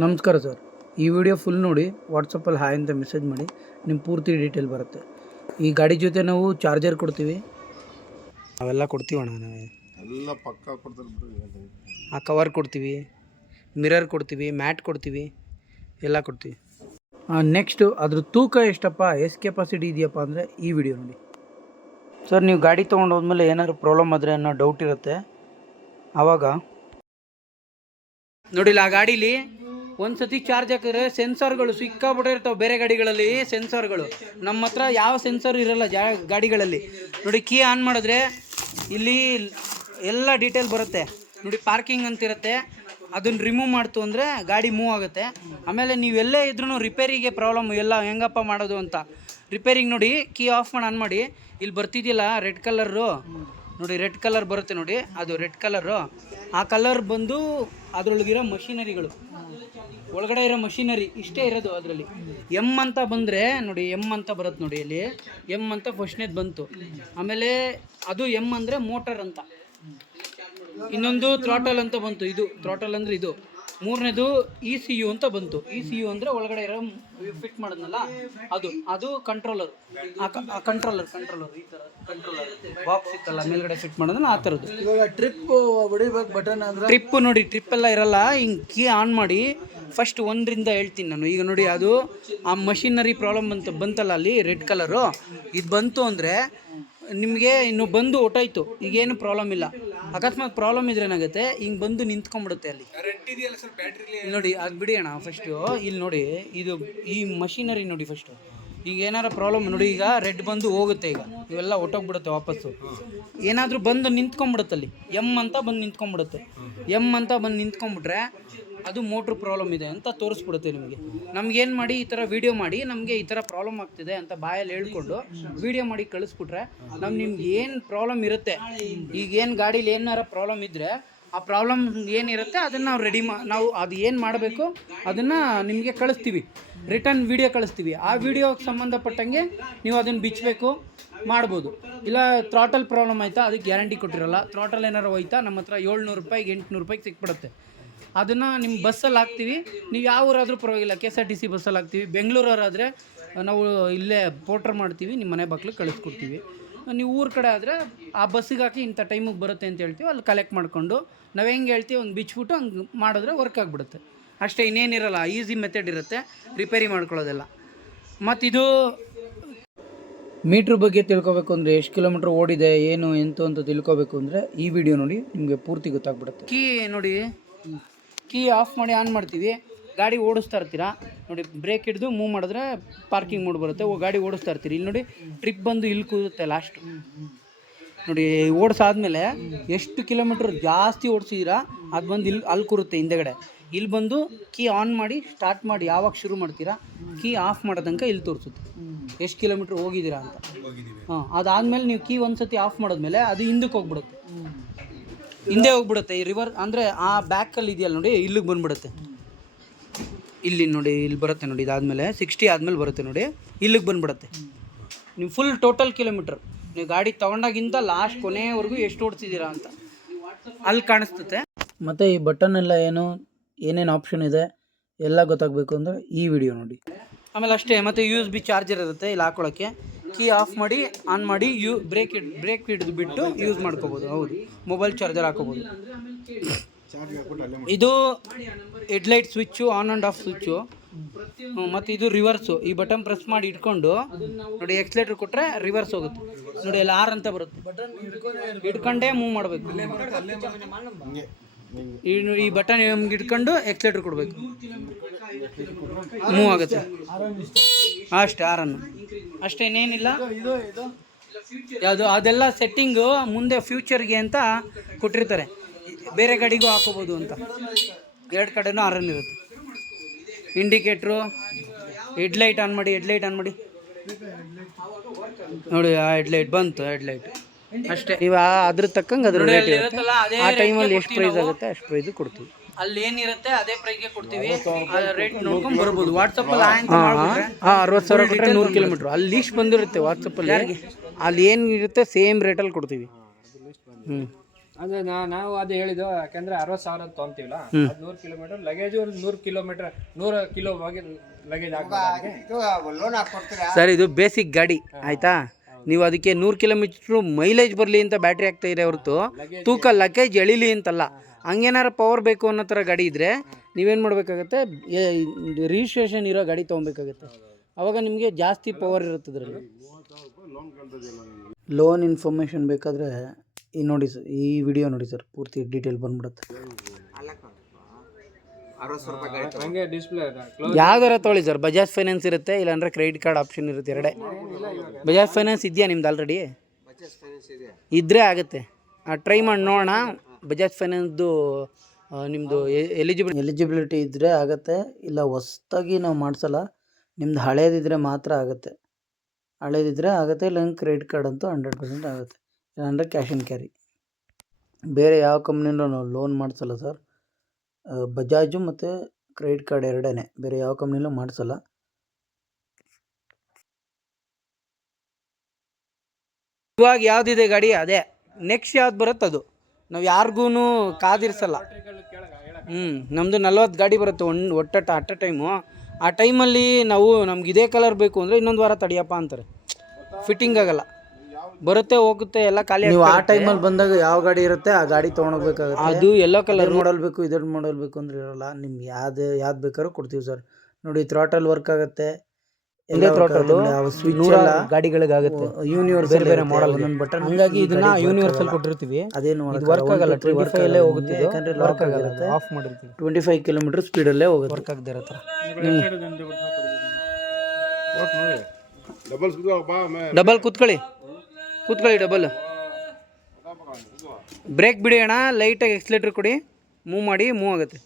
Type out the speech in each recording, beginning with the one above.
ನಮಸ್ಕಾರ ಸರ್. ಈ video full ನೋಡಿ, ವಾಟ್ಸಪ್ಪಲ್ಲಿ ಹಾಯ್ ಅಂತ ಮೆಸೇಜ್ ಮಾಡಿ, ನಿಮ್ಮ ಪೂರ್ತಿ ಡೀಟೇಲ್ ಬರುತ್ತೆ. ಈ ಗಾಡಿ ಜೊತೆ ನಾವು ಚಾರ್ಜರ್ ಕೊಡ್ತೀವಿ, ಅವೆಲ್ಲ ಕೊಡ್ತೀವಣ್ಣ. ನಾವೇ ಎಲ್ಲ ಪಕ್ಕ ಕೊಡ್ತಾರೆ ಬಿಡ್ರಿ. ಆ ಕವರ್ ಕೊಡ್ತೀವಿ, ಮಿರರ್ ಕೊಡ್ತೀವಿ, ಮ್ಯಾಟ್ ಕೊಡ್ತೀವಿ, ಎಲ್ಲ ಕೊಡ್ತೀವಿ. ನೆಕ್ಸ್ಟು ಅದ್ರ ತೂಕ ಎಷ್ಟಪ್ಪ, ಎಷ್ಟು ಕೆಪಾಸಿಟಿ ಇದೆಯಪ್ಪ ಅಂದರೆ ಈ ವಿಡಿಯೋ ನೋಡಿ. ಸರ್, ನೀವು ಗಾಡಿ ತೊಗೊಂಡು ಹೋದ್ಮೇಲೆ ಏನಾದ್ರು ಪ್ರಾಬ್ಲಮ್ ಆದರೆ ಅನ್ನೋ ಡೌಟ್ ಇರುತ್ತೆ. ಆವಾಗ ನೋಡಿಲ್ಲ, ಆ ಗಾಡೀಲಿ ಒಂದು ಸತಿ ಚಾರ್ಜ್ ಹಾಕಿದ್ರೆ ಸೆನ್ಸರ್ಗಳು ಸಿಕ್ಕಾಬಿಟ್ಟೆ ಇರ್ತಾವೆ. ಬೇರೆ ಗಾಡಿಗಳಲ್ಲಿ ಸೆನ್ಸರ್ಗಳು, ನಮ್ಮ ಹತ್ರ ಯಾವ ಸೆನ್ಸರ್ ಇರಲ್ಲ ಗಾಡಿಗಳಲ್ಲಿ. ನೋಡಿ, ಕೀ ಆನ್ ಮಾಡಿದ್ರೆ ಇಲ್ಲಿ ಎಲ್ಲ ಡೀಟೇಲ್ ಬರುತ್ತೆ. ನೋಡಿ, ಪಾರ್ಕಿಂಗ್ ಅಂತಿರುತ್ತೆ, ಅದನ್ನು ರಿಮೂವ್ ಮಾಡ್ತು ಅಂದರೆ ಗಾಡಿ ಮೂವ್ ಆಗುತ್ತೆ. ಆಮೇಲೆ ನೀವೆಲ್ಲೇ ಇದ್ರೂ ರಿಪೇರಿಗೆ ಪ್ರಾಬ್ಲಮ್ ಎಲ್ಲ ಹೆಂಗಪ್ಪ ಮಾಡೋದು ಅಂತ ರಿಪೇರಿಗೆ ನೋಡಿ, ಕೀ ಆಫ್ ಮಾಡಿ ಆನ್ ಮಾಡಿ, ಇಲ್ಲಿ ಬರ್ತಿದ್ದಿಲ್ಲ ರೆಡ್ ಕಲರು, ನೋಡಿ ರೆಡ್ ಕಲರ್ ಬರುತ್ತೆ ನೋಡಿ, ಅದು ರೆಡ್ ಕಲರು. ಆ ಕಲರ್ ಬಂದು ಅದರೊಳಗಿರೋ ಮಷಿನರಿಗಳು, ಒಳಗಡೆ ಇರೋ ಮಷಿನರಿ ಇಷ್ಟೇ ಇರೋದು. ಅದರಲ್ಲಿ ಎಮ್ ಅಂತ ಬಂದರೆ ನೋಡಿ, ಎಮ್ ಅಂತ ಬರುತ್ತೆ ನೋಡಿ, ಇಲ್ಲಿ ಎಮ್ ಅಂತ ಫಸ್ಟ್ನೇದು ಬಂತು. ಆಮೇಲೆ ಅದು ಎಮ್ ಅಂದರೆ ಮೋಟರ್ ಅಂತ, ಇನ್ನೊಂದು ಥ್ರಾಟಲ್ ಅಂತ ಬಂತು. ಇದು ಥ್ರಾಟಲ್ ಅಂದರೆ ಇದು. ಮೂರನೇದು ECU ಅಂತ ಬಂತು. ECU ಅಂದರೆ ಒಳಗಡೆ ಇರೋ ಫಿಟ್ ಮಾಡೋದ್ನಲ್ಲ ಅದು ಕಂಟ್ರೋಲರ್. ಆ ಕಂಟ್ರೋಲರ್ ಈ ಥರ ಕಂಟ್ರೋಲರ್ ಬಾಕ್ಸ್ ಇತ್ತಲ್ಲ ಮೇಲ್ಗಡೆ ಫಿಟ್ ಮಾಡೋದನ್ನ ಆ ಥರದ್ದು. ಇವಾಗ ಟ್ರಿಪ್ ಹೊಡಿಬೇಕು ಬಟನ್ ಅಂದ್ರೆ ಟ್ರಿಪ್ ನೋಡಿ, ಟ್ರಿಪ್ ಎಲ್ಲ ಇರಲ್ಲ. ಹಿಂಗೆ ಕೀ ಆನ್ ಮಾಡಿ ಫಸ್ಟ್ 1ರಿಂದ ಹೇಳ್ತೀನಿ ನಾನು. ಈಗ ನೋಡಿ, ಅದು ಆ ಮಷಿನರಿ ಪ್ರಾಬ್ಲಮ್ ಬಂತಲ್ಲ ಅಲ್ಲಿ ರೆಡ್ ಕಲರು, ಇದು ಬಂತು ಅಂದರೆ ನಿಮಗೆ ಇನ್ನು ಬಂದು ಹೊಟ್ಟೋಯ್ತು. ಈಗೇನು ಪ್ರಾಬ್ಲಮ್ ಇಲ್ಲ. ಅಕಸ್ಮಾತ್ ಪ್ರಾಬ್ಲಮ್ ಇದ್ರೆ ಏನಾಗುತ್ತೆ, ಹಿಂಗೆ ಬಂದು ನಿಂತ್ಕೊಂಡ್ಬಿಡುತ್ತೆ ಅಲ್ಲಿ. ನೋಡಿ, ಅದು ಬಿಡಿ ಅಣ್ಣ. ಫಸ್ಟು ಇಲ್ಲಿ ನೋಡಿ, ಇದು ಈ ಮಷಿನರಿ ನೋಡಿ ಫಸ್ಟು. ಈಗ ಏನಾರ ಪ್ರಾಬ್ಲಮ್ ನೋಡಿ, ಈಗ ರೆಡ್ ಬಂದು ಹೋಗುತ್ತೆ, ಈಗ ಇವೆಲ್ಲ ಹೊಟ್ಟೋಗ್ಬಿಡುತ್ತೆ ವಾಪಸ್ಸು. ಏನಾದರೂ ಬಂದು ನಿಂತ್ಕೊಂಡ್ಬಿಡುತ್ತಲ್ಲಿ, ಎಮ್ ಅಂತ ಬಂದು ನಿಂತ್ಕೊಂಡ್ಬಿಡುತ್ತೆ. ಎಮ್ ಅಂತ ಬಂದು ನಿಂತ್ಕೊಂಡ್ಬಿಟ್ರೆ ಅದು ಮೋಟ್ರ್ ಪ್ರಾಬ್ಲಮ್ ಇದೆ ಅಂತ ತೋರಿಸ್ಬಿಡುತ್ತೆ ನಿಮಗೆ. ನಮ್ಗೇನು ಮಾಡಿ, ಈ ಥರ ವೀಡಿಯೋ ಮಾಡಿ, ನಮಗೆ ಈ ಥರ ಪ್ರಾಬ್ಲಮ್ ಆಗ್ತಿದೆ ಅಂತ ಬಾಯಲ್ಲಿ ಹೇಳ್ಕೊಂಡು ವೀಡಿಯೋ ಮಾಡಿ ಕಳಿಸ್ಬಿಟ್ರೆ ನಿಮ್ಗೆ ಏನು ಪ್ರಾಬ್ಲಮ್ ಇರುತ್ತೆ, ಈಗೇನು ಗಾಡೀಲಿ ಏನಾರ ಪ್ರಾಬ್ಲಮ್ ಇದ್ದರೆ ಆ ಪ್ರಾಬ್ಲಮ್ ಏನಿರುತ್ತೆ ಅದನ್ನು ನಾವು ನಾವು ಅದು ಏನು ಮಾಡಬೇಕು ಅದನ್ನು ನಿಮಗೆ ಕಳಿಸ್ತೀವಿ, ರಿಟರ್ನ್ ವೀಡಿಯೋ ಕಳಿಸ್ತೀವಿ. ಆ ವೀಡಿಯೋಗೆ ಸಂಬಂಧಪಟ್ಟಂಗೆ ನೀವು ಅದನ್ನು ಬಿಚ್ಚಬೇಕು, ಮಾಡ್ಬೋದು. ಇಲ್ಲ ಥ್ರಾಟಲ್ ಪ್ರಾಬ್ಲಮ್ ಆಯಿತಾ, ಅದಕ್ಕೆ ಗ್ಯಾರಂಟಿ ಕೊಟ್ಟಿರಲ್ಲ. ಥ್ರಾಟಲ್ ಏನಾರು ಹೋಯ್ತಾ ನಮ್ಮ ಹತ್ರ 700 ರೂಪಾಯಿಗೆ 800 ರೂಪಾಯಿಗೆ ಸಿಕ್ಬಿಡುತ್ತೆ. ಅದನ್ನು ನಿಮ್ಮ ಬಸ್ಸಲ್ಲಿ ಹಾಕ್ತೀವಿ. ನೀವು ಯಾವ ಊರಾದರೂ ಪರವಾಗಿಲ್ಲ, KSRTC ಬಸ್ಸಲ್ಲಿ ಹಾಕ್ತೀವಿ. ಬೆಂಗಳೂರವರಾದರೆ ನಾವು ಇಲ್ಲೇ ಪೋಟ್ರ್ ಮಾಡ್ತೀವಿ, ನಿಮ್ಮ ಮನೆ ಬಾಗಿಲಿಗೆ ಕಳಿಸ್ಕೊಡ್ತೀವಿ. ನೀವು ಊರ ಕಡೆ ಆದರೆ ಆ ಬಸ್ಸಿಗೆ ಹಾಕಿ ಇಂಥ ಟೈಮಿಗೆ ಬರುತ್ತೆ ಅಂತ ಹೇಳ್ತೀವಿ, ಅಲ್ಲಿ ಕಲೆಕ್ಟ್ ಮಾಡಿಕೊಂಡು ನಾವು ಹೆಂಗೆ ಹೇಳ್ತೀವಿ ಹಂಗೆ ಬಿಚ್ಬಿಟ್ಟು ಹಂಗೆ ಮಾಡಿದ್ರೆ ವರ್ಕ್ ಆಗಿಬಿಡುತ್ತೆ ಅಷ್ಟೇ. ಇನ್ನೇನಿರಲ್ಲ, ಈಸಿ ಮೆಥಡ್ ಇರುತ್ತೆ ರಿಪೇರಿ ಮಾಡ್ಕೊಳ್ಳೋದೆಲ್ಲ. ಮತ್ತು ಇದು ಮೀಟ್ರ್ ಬಗ್ಗೆ ತಿಳ್ಕೊಬೇಕು ಅಂದರೆ, ಎಷ್ಟು ಕಿಲೋಮೀಟ್ರ್ ಓಡಿದೆ ಏನು ಎಂತು ಅಂತ ತಿಳ್ಕೊಬೇಕು ಅಂದರೆ ಈ ವಿಡಿಯೋ ನೋಡಿ, ನಿಮಗೆ ಪೂರ್ತಿ ಗೊತ್ತಾಗ್ಬಿಡುತ್ತೆ. ಕೀ ನೋಡಿ, ಕೀ ಆಫ್ ಮಾಡಿ ಆನ್ ಮಾಡ್ತೀವಿ, ಗಾಡಿ ಓಡಿಸ್ತಾ ಇರ್ತೀರಾ ನೋಡಿ, ಬ್ರೇಕ್ ಹಿಡಿದು ಮೂವ್ ಮಾಡಿದ್ರೆ ಪಾರ್ಕಿಂಗ್ ಮೋಡ್ ಬರುತ್ತೆ, ಗಾಡಿ ಓಡಿಸ್ತಾ ಇರ್ತೀರಿ. ಇಲ್ಲಿ ನೋಡಿ, ಟ್ರಿಪ್ ಬಂದು ಇಲ್ಲಿ ಕೂರುತ್ತೆ ಲಾಸ್ಟ್ ನೋಡಿ. ಓಡಿಸಾದ್ಮೇಲೆ ಎಷ್ಟು ಕಿಲೋಮೀಟ್ರ್ ಜಾಸ್ತಿ ಓಡಿಸಿದ್ದೀರಾ ಅದು ಬಂದು ಅಲ್ಲಿ ಕೂರುತ್ತೆ ಹಿಂದೆಗಡೆ. ಇಲ್ಲಿ ಬಂದು ಕೀ ಆನ್ ಮಾಡಿ ಸ್ಟಾರ್ಟ್ ಮಾಡಿ ಯಾವಾಗ ಶುರು ಮಾಡ್ತೀರಾ, ಕೀ ಆಫ್ ಮಾಡೋ ತನಕ ಇಲ್ಲಿ ತೋರಿಸುತ್ತೆ ಎಷ್ಟು ಕಿಲೋಮೀಟ್ರ್ ಹೋಗಿದ್ದೀರಾ ಅಂತ. ಅದಾದಮೇಲೆ ನೀವು ಕೀ ಒಂದು ಸತಿ ಆಫ್ ಮಾಡಿದ್ಮೇಲೆ ಅದು ಹಿಂದಕ್ಕೆ ಹೋಗ್ಬಿಡುತ್ತೆ, ಹಿಂದೆ ಹೋಗ್ಬಿಡುತ್ತೆ. ಈ ರಿವರ್ ಅಂದರೆ ಆ ಬ್ಯಾಕಲ್ಲಿ ಇದೆಯಲ್ಲ ನೋಡಿ, ಇಲ್ಲಿಗೆ ಬಂದುಬಿಡುತ್ತೆ. ಇಲ್ಲಿ ನೋಡಿ, ಇಲ್ಲಿ ಬರುತ್ತೆ ನೋಡಿ. ಇದಾದಮೇಲೆ 60 ಆದಮೇಲೆ ಬರುತ್ತೆ ನೋಡಿ, ಇಲ್ಲಿಗೆ ಬಂದುಬಿಡುತ್ತೆ. ನೀವು ಫುಲ್ ಟೋಟಲ್ ಕಿಲೋಮೀಟ್ರ್ ನೀವು ಗಾಡಿ ತೊಗೊಂಡಾಗಿಂದ ಲಾಸ್ಟ್ ಕೊನೆವರೆಗೂ ಎಷ್ಟು ಓಡಿಸಿದ್ದೀರಾ ಅಂತ ಅಲ್ಲಿ ಕಾಣಿಸ್ತತೆ. ಮತ್ತು ಈ ಬಟನ್ನೆಲ್ಲ ಏನೇನು ಆಪ್ಷನ್ ಇದೆ ಎಲ್ಲ ಗೊತ್ತಾಗಬೇಕು ಅಂದರೆ ಈ ವಿಡಿಯೋ ನೋಡಿ. ಆಮೇಲೆ ಅಷ್ಟೇ. ಮತ್ತು USB ಚಾರ್ಜರ್ ಇರುತ್ತೆ ಇಲ್ಲಿ ಹಾಕೊಳ್ಳೋಕ್ಕೆ. ಕೀ ಆಫ್ ಮಾಡಿ ಆನ್ ಮಾಡಿ ಬ್ರೇಕ್ ಹಿಡಿದು ಬಿಟ್ಟು ಯೂಸ್ ಮಾಡ್ಕೋಬೋದು. ಹೌದು, ಮೊಬೈಲ್ ಚಾರ್ಜರ್ ಹಾಕೋಬೋದು. ಇದು headlight switch, on and of switch. ಮತ್ತು ಇದು ರಿವರ್ಸು. ಈ ಬಟನ್ ಪ್ರೆಸ್ ಮಾಡಿ ಇಟ್ಕೊಂಡು ನೋಡಿ, ಎಕ್ಸ್ಲೇಟರ್ ಕೊಟ್ಟರೆ ರಿವರ್ಸ್ ಹೋಗುತ್ತೆ ನೋಡಿ. ಅಲ್ಲಿ R ಅಂತ ಬರುತ್ತೆ, ಹಿಡ್ಕೊಂಡೇ ಮೂವ್ ಮಾಡಬೇಕು. ಈ ಬಟನ್ ಹಿಡ್ಕೊಂಡು ಎಕ್ಸ್ಲೇಟರ್ ಕೊಡಬೇಕು, ಮೂವ್ ಆಗುತ್ತೆ ಅಷ್ಟೇ. ಆರನ್ನು ಅಷ್ಟೇ, ಇನ್ನೇನಿಲ್ಲ. ಯಾವುದು ಅದೆಲ್ಲ ಸೆಟ್ಟಿಂಗು ಮುಂದೆ ಫ್ಯೂಚರ್ಗೆ ಅಂತ ಕೊಟ್ಟಿರ್ತಾರೆ, ಬೇರೆ ಗಾಡಿಗೂ ಹಾಕೋಬೋದು ಅಂತ. 2 ಕಡೆನೂ ಆರನ್ ಇರುತ್ತೆ. ಇಂಡಿಕೇಟ್ರು, ಹೆಡ್ಲೈಟ್ ಆನ್ ಮಾಡಿ ನೋಡಿ, ಆ ಹೆಡ್ಲೈಟ್ ಬಂತು, ಹೆಡ್ಲೈಟ್ ಅಷ್ಟೇ. ನೀವು ಅದ್ರ ತಕ್ಕಂಗೆ ಅದ್ರ ರೇಟ್ ಇರುತ್ತೆ. ಆ ಟೈಮಲ್ಲಿ ಎಷ್ಟು ಪ್ರೈಸ್ ಆಗುತ್ತೆ ಅಷ್ಟು ಪ್ರೈಸ್ ಕೊಡ್ತೀವಿ. ಅಲ್ಲಿ ಏನಿರುತ್ತೆ ಅದೇ ಪ್ರೈಸ್ಗೆ ಕೊಡ್ತೀವಿ. ರೇಟ್ ನೋಡ್ಕೊಂಡು ಬರ್ಬೋದು. ವಾಟ್ಸಪ್ಪಲ್ಲಿ 60,000 ಕೊಟ್ಟರೆ 100 ಕಿಲೋಮೀಟ್ರ್ ಅಲ್ಲಿ ಲೀಸ್ಟ್ ಬಂದಿರುತ್ತೆ ವಾಟ್ಸಪ್ಪಲ್ಲಿ. ಅಲ್ಲಿ ಏನಿರುತ್ತೆ ಸೇಮ್ ರೇಟಲ್ಲಿ ಕೊಡ್ತೀವಿ. ಅಂದ್ರೆ ನಾವು ಅದು ಹೇಳಿದ್ದು ಯಾಕಂದ್ರೆ 60,000 ತೊಗೊಂತೀವಲ್ಲ, 100 kilometre luggage, 100 kilometre 100 kilo luggage ಹಾಕ್ಬೋದು. ಸರ್ ಇದು ಬೇಸಿಕ್ ಗಾಡಿ ಆಯಿತಾ, ನೀವು ಅದಕ್ಕೆ 100 ಕಿಲೋಮೀಟ್ರು ಮೈಲೇಜ್ ಬರಲಿ ಅಂತ ಬ್ಯಾಟ್ರಿ ಆಗ್ತಾ ಇದೆ ಹೊರತು ತೂಕ ಲಗೇಜ್ ಎಳಿಲಿ ಅಂತಲ್ಲ. ಹಂಗೇನಾರು ಪವರ್ ಬೇಕು ಅನ್ನೋ ಥರ ಗಾಡಿ ಇದ್ದರೆ ನೀವೇನು ಮಾಡಬೇಕಾಗತ್ತೆ, ರಿಜಿಸ್ಟ್ರೇಷನ್ ಇರೋ ಗಾಡಿ ತೊಗೊಬೇಕಾಗತ್ತೆ. ಆವಾಗ ನಿಮಗೆ ಜಾಸ್ತಿ ಪವರ್ ಇರುತ್ತೆ ಅದರಲ್ಲಿ. ಲೋನ್ ಇನ್ಫಾರ್ಮೇಷನ್ ಬೇಕಾದರೆ ಈ ನೋಡಿ ಸರ್, ಈ ವಿಡಿಯೋ ನೋಡಿ ಸರ್, ಪೂರ್ತಿ ಡೀಟೇಲ್ ಬಂದ್ಬಿಡುತ್ತೆ. ಹಂಗೆ ಡಿಸ್ಪ್ಲೇ ಯಾವ್ದಾರ ತೊಗೊಳ್ಳಿ ಸರ್, ಬಜಾಜ್ ಫೈನಾನ್ಸ್ ಇರುತ್ತೆ, ಇಲ್ಲಾಂದರೆ ಕ್ರೆಡಿಟ್ ಕಾರ್ಡ್ ಆಪ್ಷನ್ ಇರುತ್ತೆ, ಎರಡೇ. ಬಜಾಜ್ ಫೈನಾನ್ಸ್ ಇದೆಯಾ ನಿಮ್ದು ಆಲ್ರೆಡಿ? ಇದ್ದರೆ ಆಗುತ್ತೆ, ಟ್ರೈ ಮಾಡಿ ನೋಡೋಣ. ಬಜಾಜ್ ಫೈನಾನ್ಸ್ದು ನಿಮ್ಮದು ಎಲಿಜಿಬಿಲಿಟಿ ಇದ್ದರೆ ಆಗುತ್ತೆ, ಇಲ್ಲ ಹೊಸ್ದಾಗಿ ನಾವು ಮಾಡಿಸಲ್ಲ. ನಿಮ್ದು ಹಳೇದಿದ್ರೆ ಮಾತ್ರ ಆಗುತ್ತೆ, ಹಳೇದಿದ್ರೆ ಆಗುತ್ತೆ, ಇಲ್ಲ ಕ್ರೆಡಿಟ್ ಕಾರ್ಡ್ ಅಂತೂ 100% ಆಗುತ್ತೆ, ಇಲ್ಲಾಂದರೆ ಕ್ಯಾಶ್ ಆ್ಯಂಡ್ ಕ್ಯಾರಿ. ಬೇರೆ ಯಾವ ಕಂಪ್ನಿಲೂ ನಾವು ಲೋನ್ ಮಾಡಿಸಲ್ಲ ಸರ್, ಬಜಾಜು ಮತ್ತು ಕ್ರೆಡಿಟ್ ಕಾರ್ಡ್ ಎರಡೇ, ಬೇರೆ ಯಾವ ಕಂಪ್ನಿಲೂ ಮಾಡಿಸಲ್ಲ. ಇವಾಗ ಯಾವುದಿದೆ ಗಾಡಿ ಅದೇ, ನೆಕ್ಸ್ಟ್ ಯಾವ್ದು ಬರುತ್ತೆ ಅದು ನಾವು ಯಾರಿಗೂ ಕಾದಿರಿಸಲ್ಲ. ನಮ್ಮದು 40 ಗಾಡಿ ಬರುತ್ತೆ ಅಟ್ ಅ ಟೈಮು. ಆ ಟೈಮಲ್ಲಿ ನಾವು ನಮ್ಗೆ ಇದೇ ಕಲರ್ ಬೇಕು ಅಂದರೆ ಇನ್ನೊಂದು ವಾರ ತಡಿಯಪ್ಪ ಅಂತಾರೆ, ಫಿಟ್ಟಿಂಗ್ ಆಗಲ್ಲ, ಬರುತ್ತೆ ಹೋಗುತ್ತೆ ಎಲ್ಲ ಖಾಲಿ. ನೀವು ಆ ಟೈಮಲ್ಲಿ ಬಂದಾಗ ಯಾವ ಗಾಡಿ ಇರುತ್ತೆ ಆ ಗಾಡಿ ತೊಗೊಂಡೋಗ್ಬೇಕಾಗುತ್ತೆ. ಅದು ಎಲ್ಲೋ ಕಲರ್ ಮಾಡಲ್ ಬೇಕು, ಇದರ ಮಾಡಲ್ ಬೇಕು ಅಂದ್ರೆ ಇರೋಲ್ಲ. ನಿಮ್ಗೆ ಯಾವ್ದು ಬೇಕಾದ್ರೂ ಕೊಡ್ತೀವಿ ಸರ್. ನೋಡಿ ಥ್ರಾಟಲ್ ವರ್ಕ್ ಆಗುತ್ತೆ, ಎಲ್ಲ ಥ್ರಾಟಲ್ ಸ್ವಿಚ್ ಎಲ್ಲ ಗಾಡಿಗಳಿಗಾಗುತ್ತೆ, ಯೂನಿವರ್ಸಲ್ ಬೇರೆ ಬೇರೆ ಮಾಡಲ್ ಒಂದೊಂದು ಬಟನ್. ಹಂಗಾಗಿ ಇದನ್ನ ಯೂನಿವರ್ಸಲ್ ಕೊಟ್ಟಿರ್ತೀವಿ, ಅದೇನು ವರ್ಕ್ ಆಗಲ್ಲ. 25 ಅಲ್ಲೇ ಹೋಗುತ್ತೆ, ಯಾಕಂದ್ರೆ ಲಾಕ್ ಆಗಿರುತ್ತೆ, ಆಫ್ ಮಾಡಿರ್ತೀವಿ. 25 ಕಿಲೋಮೀಟರ್ ಸ್ಪೀಡಲ್ಲೇ ಹೋಗುತ್ತೆ, ವರ್ಕ್ ಆಗದೆ ಇರೋ ಥರ. ಡಬಲ್ ಕೂತ್ಕೊಳ್ಳಿ ಡಬಲ್. ಬ್ರೇಕ್ ಬಿಡಿ ಅಣ್ಣ, ಲೈಟಾಗಿ ಎಕ್ಸ್ಲೇಟರ್ ಕೊಡಿ, ಮೂವ್ ಮಾಡಿ, ಮೂವ್ ಆಗುತ್ತೆ.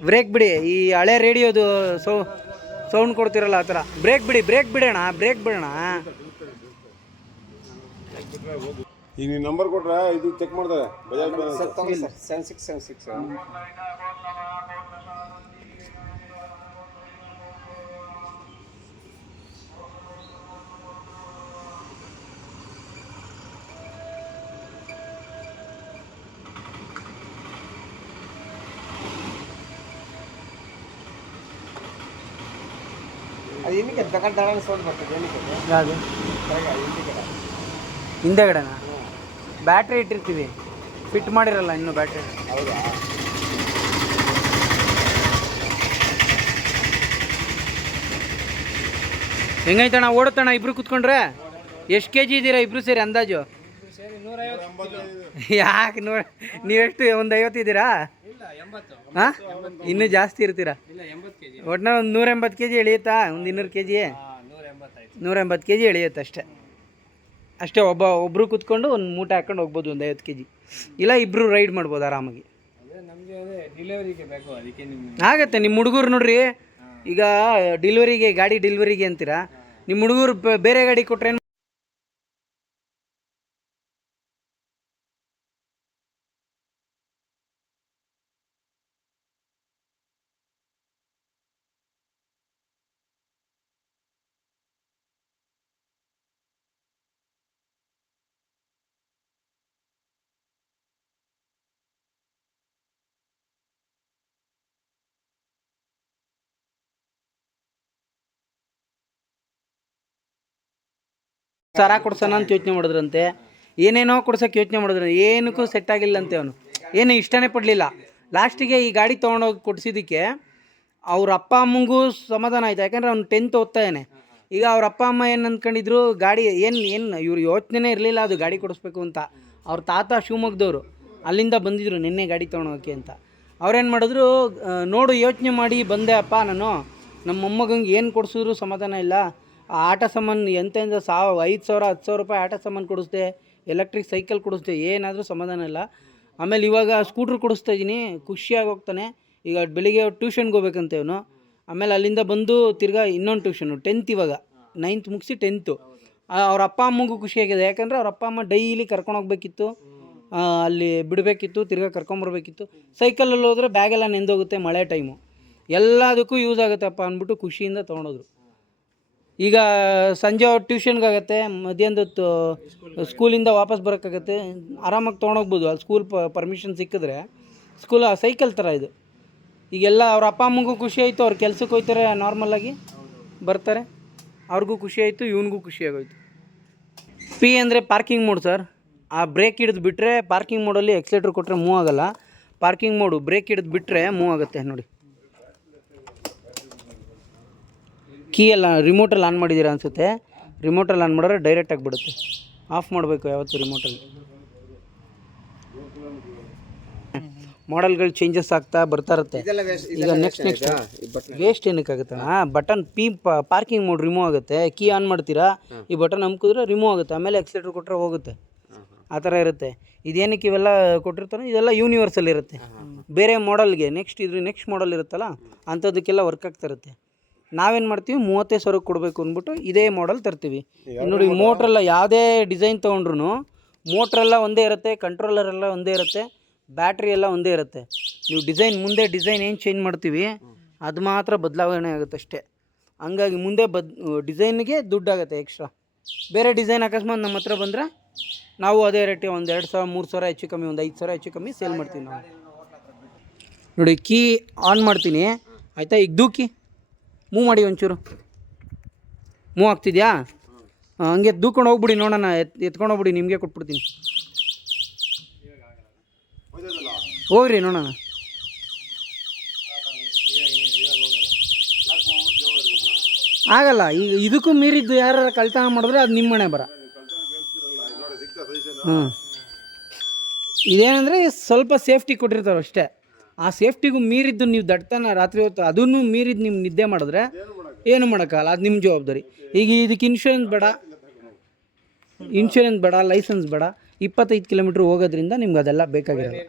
ಬ್ರೇಕ್ ಬಿಡಿ, ಈ ಹಳೆ ರೇಡಿಯೋದು ಸೌಂಡ್ ಕೊಡ್ತಿರಲ್ಲ ಆ ಥರ. ಬ್ರೇಕ್ ಬಿಡೋಣ. ಈಗ ನೀವು ನಂಬರ್ ಕೊಟ್ರೆ ಇದು ಚೆಕ್ ಮಾಡ್ತಾರೆ ಬಜಾಜ್ ಫೈನಾನ್ಸ್. 7676. ಅದು ಏನಕ್ಕೆ ತಗೊಂಡು ಸೌಂಡ್ ಬರ್ತದೆ? ಏನಕ್ಕೆ ಯಾವುದು ಹಿಂದೆಗಡೆನಾ? ಬ್ಯಾಟ್ರಿ ಇಟ್ಟಿರ್ತೀವಿ, ಫಿಟ್ ಮಾಡಿರಲ್ಲ ಇನ್ನೂ ಬ್ಯಾಟ್ರಿ. ಹೌದಾ? ಹೆಂಗೈತಣ್ಣ, ಓಡುತ್ತಣ್ಣ? ಇಬ್ರು ಕುತ್ಕೊಂಡ್ರೆ ಎಷ್ಟು ಕೆ ಜಿ ಇದ್ದೀರಾ ಇಬ್ರು ಸೇರಿ ಅಂದಾಜು? ಯಾಕೆ ನೀವೆಷ್ಟು, ಒಂದು 50 ಇದ್ದೀರಾ? ಹಾಂ, ಇನ್ನೂ ಜಾಸ್ತಿ ಇರ್ತೀರಾ? ಒಟ್ಟಿನ ಒಂದು 180 ಕೆ ಜಿ ಎಳೆಯುತ್ತಾ? ಒಂದು 200 ಕೆ ಜಿ, 180 ಕೆ ಜಿ ಎಳೆಯುತ್ತೆ ಅಷ್ಟೇ. ಒಬ್ಬರು ಕೂತ್ಕೊಂಡು ಒಂದು ಮೂಟೆ ಹಾಕ್ಕೊಂಡು ಹೋಗ್ಬೋದು, ಒಂದು 50 ಕೆ ಜಿ. ಇಲ್ಲ ಇಬ್ಬರು ರೈಡ್ ಮಾಡ್ಬೋದು ಆರಾಮಾಗಿ. ಆಗತ್ತೆ. ನಿಮ್ಮ ಹುಡುಗರು ನೋಡ್ರಿ, ಈಗ ಗಾಡಿ ಡೆಲಿವರಿಗೆ ಅಂತೀರಾ, ನಿಮ್ಮ ಹುಡುಗರು ಬೇರೆ ಗಾಡಿ ಕೊಟ್ರೆ ಸರ ಕೊಡ್ಸೋಣ ಅಂತ ಯೋಚನೆ ಮಾಡಿದ್ರಂತೆ, ಏನೇನೋ ಕೊಡ್ಸೋಕೆ ಯೋಚನೆ ಮಾಡಿದ್ರು, ಏನಕ್ಕೂ ಸೆಟ್ ಆಗಿಲ್ಲಂತೆ. ಅವನು ಏನು ಇಷ್ಟನೇ ಪಡಲಿಲ್ಲ. ಲಾಸ್ಟಿಗೆ ಈ ಗಾಡಿ ತೊಗೊಂಡೋಗಿ ಕೊಡಿಸಿದ್ದಕ್ಕೆ ಅವ್ರ ಅಪ್ಪ ಅಮ್ಮಂಗೂ ಸಮಾಧಾನ ಆಯಿತು, ಯಾಕಂದರೆ ಅವ್ನು 10th ಓದ್ತಾ ಇದ್ದಾನೆ. ಈಗ ಅವ್ರ ಅಪ್ಪ ಅಮ್ಮ ಏನು ಅಂದ್ಕೊಂಡಿದ್ರು, ಗಾಡಿ ಏನು ಇವ್ರು ಯೋಚನೆ ಇರಲಿಲ್ಲ ಅದು ಗಾಡಿ ಕೊಡಿಸ್ಬೇಕು ಅಂತ. ಅವ್ರ ತಾತ ಶಿವಮೊಗ್ಗದವರು, ಅಲ್ಲಿಂದ ಬಂದಿದ್ರು ನಿನ್ನೆ ಗಾಡಿ ತೊಗೊಳೋಕೆ ಅಂತ. ಅವ್ರೇನು ಮಾಡಿದ್ರು, ನೋಡು ಯೋಚನೆ ಮಾಡಿ ಬಂದೆ ಅಪ್ಪ ನಾನು, ನಮ್ಮ ಮೊಮ್ಮಗಂಗೆ ಏನು ಕೊಡಿಸಿದ್ರು ಸಮಾಧಾನ ಇಲ್ಲ. ಆಟ ಸಾಮಾನು ಎಂತೆಂಥ 5,000 10,000 ರೂಪಾಯಿ ಆಟ ಸಾಮಾನು ಕೊಡಿಸ್ದೆ, ಎಲೆಕ್ಟ್ರಿಕ್ ಸೈಕಲ್ ಕೊಡಿಸ್ದೆ, ಏನಾದರೂ ಸಮಾಧಾನ ಇಲ್ಲ. ಆಮೇಲೆ ಇವಾಗ ಸ್ಕೂಟ್ರ್ ಕೊಡಿಸ್ತಾ ಇದ್ದೀನಿ, ಖುಷಿಯಾಗಿ ಹೋಗ್ತಾನೆ. ಈಗ ಬೆಳಿಗ್ಗೆ ಟ್ಯೂಷನ್ಗೆ ಹೋಗ್ಬೇಕಂತೆ ಅವನು. ಆಮೇಲೆ ಅಲ್ಲಿಂದ ಬಂದು ತಿರ್ಗಾ ಇನ್ನೊಂದು ಟ್ಯೂಷನು, 10th ಇವಾಗ, 9th ಮುಗಿಸಿ 10th. ಅವ್ರ ಅಪ್ಪ ಅಮ್ಮಗೂ ಖುಷಿಯಾಗಿದೆ, ಯಾಕಂದರೆ ಅವ್ರ ಅಪ್ಪ ಅಮ್ಮ ಡೈಲಿ ಕರ್ಕೊಂಡೋಗ್ಬೇಕಿತ್ತು, ಅಲ್ಲಿ ಬಿಡಬೇಕಿತ್ತು, ತಿರ್ಗಾ ಕರ್ಕೊಂಬರ್ಬೇಕಿತ್ತು. ಸೈಕಲಲ್ಲಿ ಹೋದರೆ ಬ್ಯಾಗೆಲ್ಲ ನೆಂದೋಗುತ್ತೆ, ಮಳೆ ಟೈಮು, ಎಲ್ಲದಕ್ಕೂ ಯೂಸ್ ಆಗುತ್ತಪ್ಪ ಅಂದ್ಬಿಟ್ಟು ಖುಷಿಯಿಂದ ತೊಗೊಂಡೋದ್ರು. ಈಗ ಸಂಜೆ ಅವ್ರು ಟ್ಯೂಷನ್ಗೆ ಆಗುತ್ತೆ, ಮಧ್ಯಾಹ್ನದ ಸ್ಕೂಲಿಂದ ವಾಪಸ್ ಬರೋಕ್ಕಾಗತ್ತೆ, ಆರಾಮಾಗಿ ತೊಗೊಂಡೋಗ್ಬೋದು. ಅಲ್ಲಿ ಸ್ಕೂಲ್ ಪರ್ಮಿಷನ್ ಸಿಕ್ಕಿದ್ರೆ ಸ್ಕೂಲ್ ಸೈಕಲ್ ಥರ ಇದು. ಈಗೆಲ್ಲ ಅವ್ರ ಅಪ್ಪ ಅಮ್ಮಂಗೂ ಖುಷಿ ಆಯಿತು, ಅವ್ರು ಕೆಲ್ಸಕ್ಕೆ ಹೋಗ್ತಾರೆ, ನಾರ್ಮಲಾಗಿ ಬರ್ತಾರೆ, ಅವ್ರಿಗೂ ಖುಷಿ ಆಯಿತು, ಇವನಿಗೂ ಖುಷಿ ಆಗೋಯ್ತು. ಪಿ ಅಂದರೆ ಪಾರ್ಕಿಂಗ್ ಮೋಡ್ ಸರ್. ಆ ಬ್ರೇಕ್ ಹಿಡಿದು ಬಿಟ್ಟರೆ ಪಾರ್ಕಿಂಗ್ ಮೋಡಲ್ಲಿ ಎಕ್ಸಲೇಟ್ರ್ ಕೊಟ್ಟರೆ ಮೂವ್ ಆಗೋಲ್ಲ. ಪಾರ್ಕಿಂಗ್ ಮೋಡು ಬ್ರೇಕ್ ಹಿಡಿದು ಬಿಟ್ಟರೆ ಮೂವ್ ಆಗುತ್ತೆ ನೋಡಿ. ಕೀ ಎಲ್ಲ ರಿಮೋಟಲ್ಲಿ ಆನ್ ಮಾಡಿದ್ದೀರಾ ಅನಿಸುತ್ತೆ. ರಿಮೋಟಲ್ಲಿ ಆನ್ ಮಾಡಿದ್ರೆ ಡೈರೆಕ್ಟಾಗಿ ಬಿಡುತ್ತೆ. ಆಫ್ ಮಾಡಬೇಕು ಯಾವತ್ತು ರಿಮೋಟಲ್ಲಿ. ಮಾಡೆಲ್ಗಳು ಚೇಂಜಸ್ ಆಗ್ತಾ ಬರ್ತಾ ಇರುತ್ತೆ. ಈಗ ನೆಕ್ಸ್ಟ್ ವೇಸ್ಟ್ ಏನಕ್ಕಾಗುತ್ತೆ ಬಟನ್ ಪಾರ್ಕಿಂಗ್ ಮೋಡ್ ರಿಮೂವ್ ಆಗುತ್ತೆ. ಕೀ ಆನ್ ಮಾಡ್ತೀರಾ, ಈ ಬಟನ್ ಅಮ್ಕಿದ್ರೆ ರಿಮೂವ್ ಆಗುತ್ತೆ, ಆಮೇಲೆ ಎಕ್ಸಲೇಟರ್ ಕೊಟ್ಟರೆ ಹೋಗುತ್ತೆ. ಆ ಥರ ಇರುತ್ತೆ. ಇದೇನಕ್ಕೆ ಇವೆಲ್ಲ ಕೊಟ್ಟಿರ್ತಾರೆ, ಇದೆಲ್ಲ ಯೂನಿವರ್ಸಲ್ ಇರುತ್ತೆ. ಬೇರೆ ಮಾಡಲ್ಗೆ ನೆಕ್ಸ್ಟ್ ಮಾಡಲ್ ಇರುತ್ತಲ್ಲ ಅಂಥದ್ದಕ್ಕೆಲ್ಲ ವರ್ಕ್ ಆಗ್ತಾ ಇರುತ್ತೆ. ನಾವೇನು ಮಾಡ್ತೀವಿ 35,000 ಕೊಡಬೇಕು ಅಂದ್ಬಿಟ್ಟು ಇದೇ ಮಾಡಲ್ ತರ್ತೀವಿ. ನೋಡಿ ಮೋಟ್ರೆಲ್ಲ ಯಾವುದೇ ಡಿಸೈನ್ ತೊಗೊಂಡ್ರು ಮೋಟ್ರೆಲ್ಲ ಒಂದೇ ಇರುತ್ತೆ, ಕಂಟ್ರೋಲರ್ ಎಲ್ಲ ಒಂದೇ ಇರುತ್ತೆ, ಬ್ಯಾಟ್ರಿ ಎಲ್ಲ ಒಂದೇ ಇರುತ್ತೆ. ನೀವು ಮುಂದೆ ಡಿಸೈನ್ ಏನು ಚೇಂಜ್ ಮಾಡ್ತೀವಿ ಅದು ಮಾತ್ರ ಬದಲಾವಣೆ ಆಗುತ್ತೆ ಅಷ್ಟೇ. ಹಂಗಾಗಿ ಮುಂದೆ ಡಿಸೈನ್ಗೆ ದುಡ್ಡಾಗುತ್ತೆ ಎಕ್ಸ್ಟ್ರಾ. ಬೇರೆ ಡಿಸೈನ್ ಅಕಸ್ಮಾತ್ ನಮ್ಮ ಹತ್ರ ಬಂದರೆ ನಾವು ಅದೇ ರೇಟ್ ಒಂದು 2,000 3,000 ಹೆಚ್ಚು ಕಮ್ಮಿ, ಒಂದು 5,000 ಹೆಚ್ಚು ಕಮ್ಮಿ ಸೇಲ್ ಮಾಡ್ತೀವಿ ನಾವು. ನೋಡಿ ಕೀ ಆನ್ ಮಾಡ್ತೀನಿ ಆಯಿತಾ. ಈಗ ದೂಕಿ ಮೂವ್ ಮಾಡಿ, ಒಂಚೂರು ಮೂವ್ ಆಗ್ತಿದ್ಯಾ? ಹಂಗೆ ದೂಕೊಂಡು ಹೋಗ್ಬಿಡಿ, ನೋಡೋಣ. ಎತ್ಕೊಂಡು ಹೋಗ್ಬಿಡಿ, ನಿಮಗೆ ಕೊಟ್ಬಿಡ್ತೀನಿ. ಹೋಗ್ರಿ ನೋಡೋಣ. ಆಗಲ್ಲ. ಈಗ ಇದಕ್ಕೂ ಮೀರಿದ್ದು ಯಾರು ಕಳ್ತನ ಮಾಡಿದ್ರೆ ಅದು ನಿಮ್ಮ ಮನೆ ಬರ. ಇದೇನೆಂದರೆ ಸ್ವಲ್ಪ ಸೇಫ್ಟಿ ಕೊಟ್ಟಿರ್ತಾರೆ ಅಷ್ಟೇ. ಆ ಸೇಫ್ಟಿಗೂ ಮೀರಿದ್ದು ನೀವು ದಡ್ತನ ರಾತ್ರಿ ಹೊತ್ತು ಅದನ್ನು ಮೀರಿದ್ದು ನೀವು ನಿದ್ದೆ ಮಾಡಿದ್ರೆ ಏನು ಮಾಡೋಕ್ಕಾಗಲ್ಲ, ಅದು ನಿಮ್ಮ ಜವಾಬ್ದಾರಿ. ಈಗ ಇದಕ್ಕೆ ಇನ್ಶೂರೆನ್ಸ್ ಬೇಡ, ಲೈಸೆನ್ಸ್ ಬೇಡ. 25 ಕಿಲೋಮೀಟ್ರ್ ಹೋಗೋದ್ರಿಂದ ನಿಮ್ಗೆ ಅದೆಲ್ಲ ಬೇಕಾಗಿರೋದು.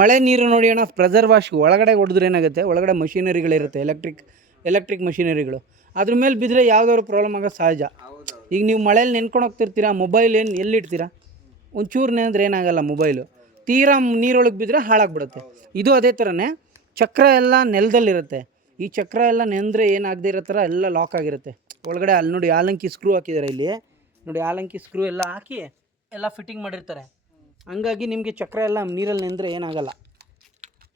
ಮಳೆ ನೀರು ನೋಡಿ ಅಣ್ಣ, ಪ್ರೆಸರ್ ವಾಶ್ ಒಳಗಡೆ ಹೊಡೆದ್ರೆ ಏನಾಗುತ್ತೆ, ಒಳಗಡೆ ಮಷಿನರಿಗಳಿರುತ್ತೆ, ಎಲೆಕ್ಟ್ರಿಕ್ ಮಷಿನರಿಗಳು. ಅದ್ರ ಮೇಲೆ ಬಿದ್ದರೆ ಯಾವುದಾದ್ರು ಪ್ರಾಬ್ಲಮ್ ಆಗೋದು ಸಹಜ. ಈಗ ನೀವು ಮಳೇಲಿ ನೆನ್ಕೊಂಡು ಹೋಗ್ತಿರ್ತೀರಾ, ಮೊಬೈಲ್ ಎಲ್ಲಿಡ್ತೀರಾ? ಒಂಚೂರು ನೆನೆದ್ರೆ ಏನಾಗಲ್ಲ ಮೊಬೈಲು. ತೀರಾ ನೀರೊಳಗೆ ಬಿದ್ದರೆ ಹಾಳಾಗ್ಬಿಡುತ್ತೆ. ಇದು ಅದೇ ಥರನೇ ಚಕ್ರ ಎಲ್ಲ ನೆಲದಲ್ಲಿರುತ್ತೆ. ಈ ಚಕ್ರ ಎಲ್ಲ ನೆಂದರೆ ಏನಾಗದೇ ಇರೋ ಥರ ಎಲ್ಲ ಲಾಕ್ ಆಗಿರುತ್ತೆ ಒಳಗಡೆ. ಅಲ್ಲಿ ನೋಡಿ ಆಲಂಕಿ ಸ್ಕ್ರೂ ಹಾಕಿದ್ದಾರೆ, ಇಲ್ಲಿ ನೋಡಿ ಆಲಂಕಿ ಸ್ಕ್ರೂ ಎಲ್ಲ ಹಾಕಿ ಎಲ್ಲ ಫಿಟ್ಟಿಂಗ್ ಮಾಡಿರ್ತಾರೆ. ಹಂಗಾಗಿ ನಿಮಗೆ ಚಕ್ರ ಎಲ್ಲ ನೀರಲ್ಲಿ ನೆಂದರೆ ಏನಾಗಲ್ಲ.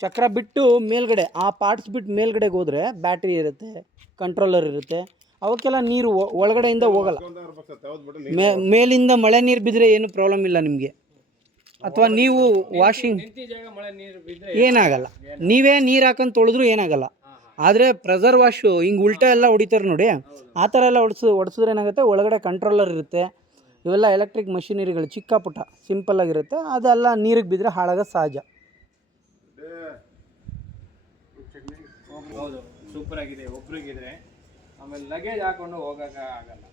ಚಕ್ರ ಬಿಟ್ಟು ಮೇಲ್ಗಡೆ ಆ ಪಾರ್ಟ್ಸ್ ಬಿಟ್ಟು ಮೇಲ್ಗಡೆಗೆ ಹೋದರೆ ಬ್ಯಾಟ್ರಿ ಇರುತ್ತೆ, ಕಂಟ್ರೋಲರ್ ಇರುತ್ತೆ, ಅವಕ್ಕೆಲ್ಲ ನೀರು ಒಳಗಡೆಯಿಂದ ಹೋಗಲ್ಲ. ಮೇಲಿಂದ ಮಳೆ ನೀರು ಬಿದ್ದರೆ ಏನು ಪ್ರಾಬ್ಲಮ್ ಇಲ್ಲ ನಿಮಗೆ. ಅಥವಾ ನೀವು ವಾಷಿಂಗ್ ಏನಾಗಲ್ಲ, ನೀವೇ ನೀರು ಹಾಕೊಂಡು ತೊಳೆದ್ರೂ ಏನಾಗಲ್ಲ. ಆದರೆ ಪ್ರೆಸರ್ ವಾಶು ಹಿಂಗೆ ಉಲ್ಟಾ ಎಲ್ಲ ಹೊಡಿತಾರೆ ನೋಡಿ, ಆ ಥರ ಎಲ್ಲ ಹೊಡ್ಸಿದ್ರೆ ಏನಾಗುತ್ತೆ, ಒಳಗಡೆ ಕಂಟ್ರೋಲರ್ ಇರುತ್ತೆ. ಇವೆಲ್ಲ ಎಲೆಕ್ಟ್ರಿಕ್ ಮಷಿನರಿಗಳು ಚಿಕ್ಕ ಪುಟ್ಟ ಸಿಂಪಲ್ಲಾಗಿರುತ್ತೆ, ಅದೆಲ್ಲ ನೀರಿಗೆ ಬಿದ್ದರೆ ಹಾಳಾಗೋದು ಸಹಜ. ಹೌದು, ಸೂಪರ್ ಆಗಿದೆ. ಒಬ್ರಿಗಿದ್ರೆ ಆಮೇಲೆ ಲಗೇಜ್ ಹಾಕೊಂಡು ಹೋಗೋಕೆ ಆಗಲ್ಲ.